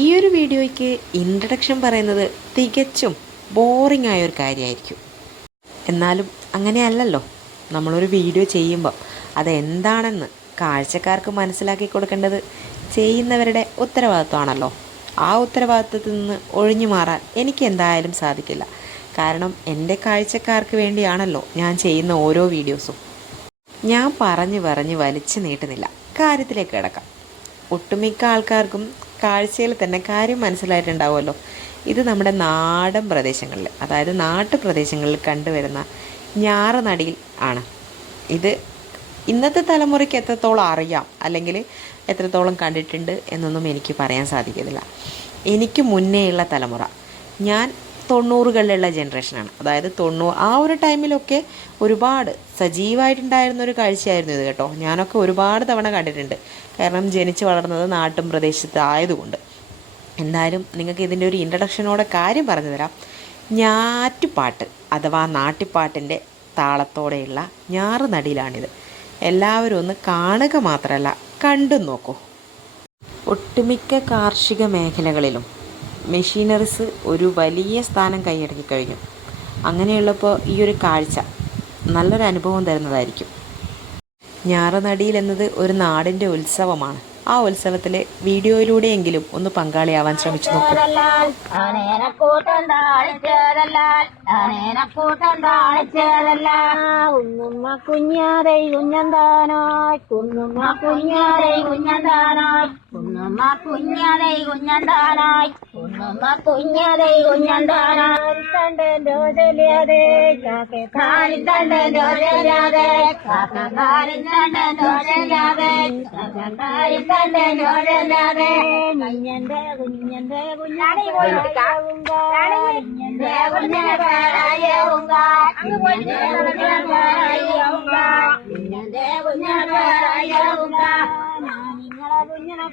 ഈ ഒരു വീഡിയോയ്ക്ക് ഇൻട്രഡക്ഷൻ പറയുന്നത് തികച്ചും ബോറിംഗ് ആയൊരു കാര്യമായിരിക്കും. എന്നാലും അങ്ങനെയല്ലല്ലോ. നമ്മളൊരു വീഡിയോ ചെയ്യുമ്പോൾ അതെന്താണെന്ന് കാഴ്ചക്കാർക്ക് മനസ്സിലാക്കി കൊടുക്കേണ്ടത് ചെയ്യുന്നവരുടെ ഉത്തരവാദിത്വമാണല്ലോ. ആ ഉത്തരവാദിത്വത്തിൽ നിന്ന് ഒഴിഞ്ഞു മാറാൻ എനിക്ക് എന്തായാലും സാധിക്കില്ല. കാരണം എൻ്റെ കാഴ്ചക്കാർക്ക് വേണ്ടിയാണല്ലോ ഞാൻ ചെയ്യുന്ന ഓരോ വീഡിയോസും. ഞാൻ പറഞ്ഞ് വലിച്ചു നീട്ടുന്നില്ല, കാര്യത്തിലേക്ക് കിടക്കാം. ഒട്ടുമിക്ക ആൾക്കാർക്കും കാഴ്ചയിൽ തന്നെ കാര്യം മനസ്സിലായിട്ടുണ്ടാവുമല്ലോ. ഇത് നമ്മുടെ നാടൻ പ്രദേശങ്ങളിൽ, അതായത് നാട്ടുപ്രദേശങ്ങളിൽ കണ്ടുവരുന്ന ഞാറുനടിയിൽ ആണ്. ഇത് ഇന്നത്തെ തലമുറയ്ക്ക് എത്രത്തോളം അറിയാം അല്ലെങ്കിൽ എത്രത്തോളം കണ്ടിട്ടുണ്ട് എന്നൊന്നും എനിക്ക് പറയാൻ സാധിക്കുന്നില്ല. എനിക്ക് മുന്നേയുള്ള തലമുറ, ഞാൻ 90കളിലുള്ള ജനറേഷനാണ്. അതായത് ആ ഒരു ടൈമിലൊക്കെ ഒരുപാട് സജീവമായിട്ടുണ്ടായിരുന്നൊരു കാഴ്ചയായിരുന്നു ഇത് കേട്ടോ. ഞാനൊക്കെ ഒരുപാട് തവണ കണ്ടിട്ടുണ്ട്, കാരണം ജനിച്ച് വളർന്നത് നാട്ടും പ്രദേശത്ത് ആയതുകൊണ്ട്. എന്തായാലും നിങ്ങൾക്ക് ഇതിൻ്റെ ഒരു ഇൻട്രഡക്ഷനോടെ കാര്യം പറഞ്ഞു തരാം. ഞാറ്റുപാട്ട് അഥവാ നാട്ടിപ്പാട്ടിൻ്റെ താളത്തോടെയുള്ള ഞാറുനടിയിലാണിത്. എല്ലാവരും ഒന്ന് കാണുക മാത്രമല്ല കണ്ടും നോക്കൂ. ഒട്ടുമിക്ക കാർഷിക മേഖലകളിലും മെഷീനറീസ് ഒരു വലിയ സ്ഥാനം കൈയടക്കി കഴിഞ്ഞു. അങ്ങനെയുള്ളപ്പോൾ ഈ ഒരു കാഴ്ച നല്ലൊരു അനുഭവം തരുന്നതായിരിക്കും. ഞാറുനടിയിൽ എന്നത് ഒരു നാടിൻ്റെ ഉത്സവമാണ്. ആ ഉത്സവത്തിലെ വീഡിയോയിലൂടെയെങ്കിലും ഒന്ന് പങ്കാളിയാവാൻ ശ്രമിച്ചു നോക്കൂ. കുഞ്ഞാതെ കുഞ്ഞന്താനായി കുന്നുമ്മ കുഞ്ഞാതെ കുഞ്ഞന്താനായി കുന്നുമ്മ കുഞ്ഞാതെ കുഞ്ഞന്താനായി കുന്നുമ്മ കുഞ്ഞാതെ കുഞ്ഞന്താനായി തന്റെ ദോശലിയാതെ കാക്കെ കാലി തന്റെ ദോശലിയാതെ കാക്ക കാലി തന്റെ ദോശലിയാതെ കാക്ക കാലി തന്റെ ദോശലിയാതെ കുഞ്ഞന്റെ കുഞ്ഞന്റെ കുഞ്ഞാടി പോയാവുങ്ക കുഞ്ഞന്റെ കുഞ്ഞനെ പേരായവുങ്ക കുഞ്ഞന്റെ കുഞ്ഞനെ പേരായവുങ്ക കുഞ്ഞന്റെ കുഞ്ഞനെ പേരായവുങ്ക നിങ്ങളെ കുഞ്ഞനെ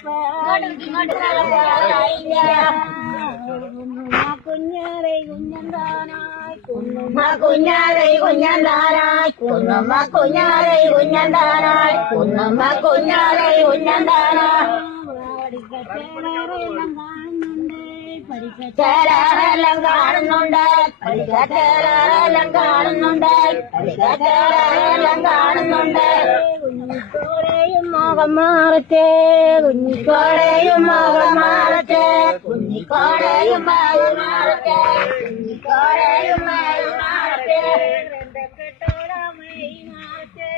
പേരായില്ല കുഞ്ഞാറെ കുഞ്ഞന്താനായി കുന്നുമ്മ കുഞ്ഞാറെ കുഞ്ഞന്താനായി കുന്നുമ്മ കുഞ്ഞാറെ കുഞ്ഞന്താനായി കുന്നുമ്മ കുഞ്ഞാറെ കുഞ്ഞന്താനായി പഠിക്കച്ചേരെല്ലാം കാണുന്നുണ്ട് പഠിക്കച്ചേരെല്ലാം കാണുന്നുണ്ട് പഠിക്കച്ചേരെല്ലാം കാണുന്നുണ്ട് കുഞ്ഞിക്കോടെയും മോഹം മാറട്ടെ കുഞ്ഞിക്കോടെയും മോഹം മാറട്ടെ കുഞ്ഞിക്കോടെയും മോഹം മാറട്ടെ കുഞ്ഞിക്കോടെയും മോഹം മാറട്ടെ കെട്ടോളമേ മാറട്ടെ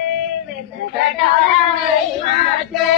കെട്ടോളമേ മാറട്ടെ